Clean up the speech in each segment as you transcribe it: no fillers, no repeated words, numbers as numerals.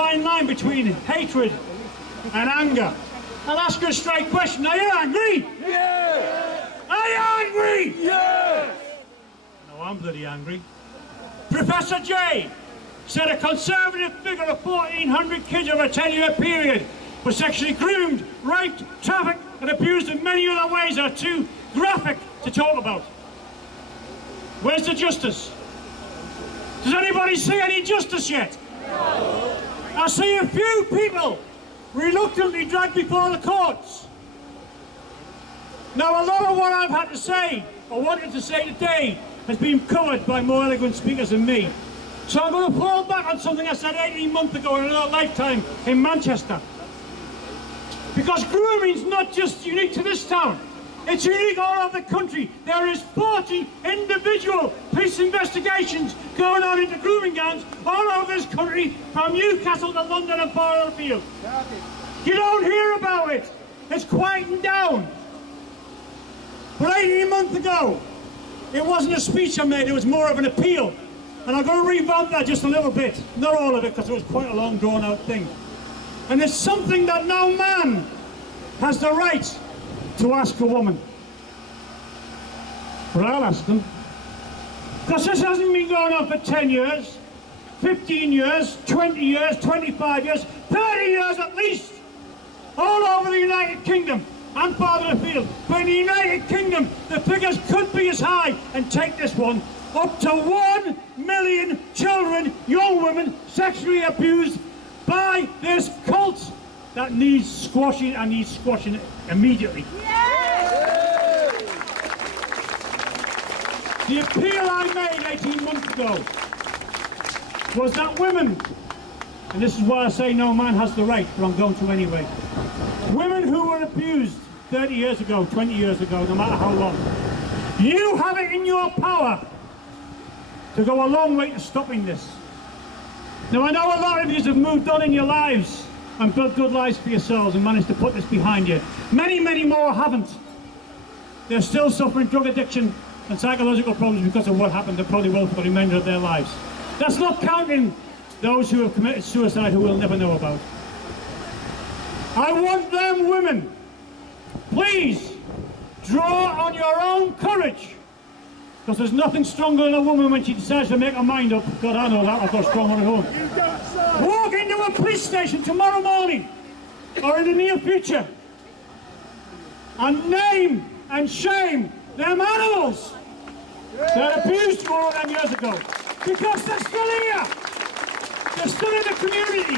fine line between hatred and anger. I'll ask you a straight question. Are you angry? Yeah! Are you angry? Yeah! No, I'm bloody angry. Professor J said a conservative figure of 1,400 kids over a 10-year period were sexually groomed, raped, trafficked and abused in many other ways that are too graphic to talk about. Where's the justice? Does anybody see any justice yet? No. I see a few people reluctantly dragged before the courts. Now, a lot of what I've had to say, or wanted to say today, has been covered by more eloquent speakers than me. So I'm going to fall back on something I said 18 months ago in another lifetime in Manchester. Because grooming's not just unique to this town. It's unique all over the country. There is 40 individual police investigations going on into grooming gangs all over this country, from Newcastle to London and far afield. You don't hear about it. It's quieting down. But 18 months ago, it wasn't a speech I made, it was more of an appeal. And I'm going to revamp that just a little bit. Not all of it, because it was quite a long, drawn-out thing. And it's something that no man has the right to ask a woman. But I'll ask them. Because this hasn't been going on for 10 years, 15 years, 20 years, 25 years, 30 years at least, all over the United Kingdom and farther afield. But in the United Kingdom, the figures could be as high, and take this one, up to 1 million children, young women, sexually abused by this cult that needs squashing, and needs squashing immediately. Yeah. The appeal I made 18 months ago was that women, and this is why I say no man has the right, but I'm going to anyway, women who were abused 30 years ago, 20 years ago, no matter how long, you have it in your power to go a long way to stopping this. Now, I know a lot of you have moved on in your lives and built good lives for yourselves and managed to put this behind you. Many, many more haven't. They're still suffering drug addiction and psychological problems because of what happened. They probably will for the remainder of their lives. That's not counting those who have committed suicide, who we'll never know about. I want them women, please, draw on your own courage. Because there's nothing stronger than a woman when she decides to make her mind up. God, I know that, I've got a strong one at home. Walk into a police station tomorrow morning, or in the near future, and name and shame them animals that abused you all them years ago. Because they're still here. They're still in the community.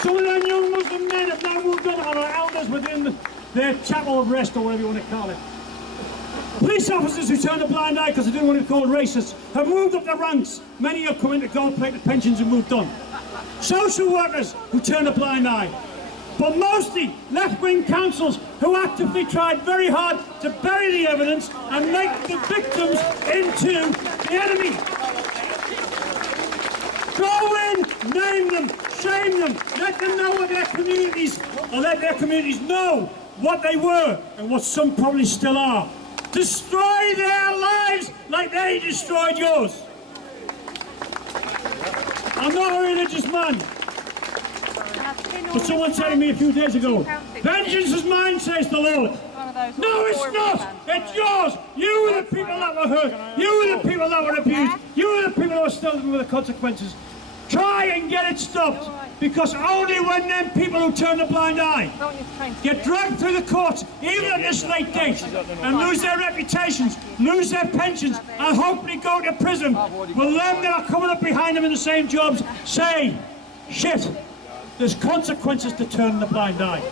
Some of them young Muslim men have now moved on and are elders within their chapel of rest, or whatever you want to call it. Police officers who turned a blind eye because they didn't want to be called racist have moved up the ranks. Many have come into gold-plated pensions and moved on. Social workers who turned a blind eye. But mostly left-wing councils who actively tried very hard to bury the evidence and make the victims into the enemy. Go in, name them, shame them, let them know what their communities, or let their communities know what they were and what some probably still are. Destroy their lives like they destroyed yours. I'm not a religious man, but someone said to me a few days ago, vengeance is mine, says the Lord. No, it's not. It's yours. You were the people that were hurt. You were the people that were abused. You were the people that were still living with the consequences. Try and get it stopped, because only when them people who turn a blind eye get dragged through the courts, even at this late date, and lose their reputations, lose their pensions, and hopefully go to prison, will them that are coming up behind them in the same jobs say, shit, there's consequences to turning the blind eye.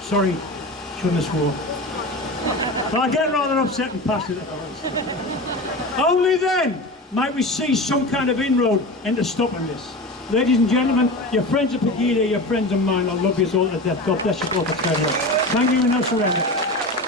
Sorry, shouldn't have swore. But I get rather upset and passionate about it. Only then might we see some kind of inroad into stopping this. Ladies and gentlemen, your friends of Pegida, your friends of mine, I love you all to death. God bless you all for turning up. Thank you and no surrender.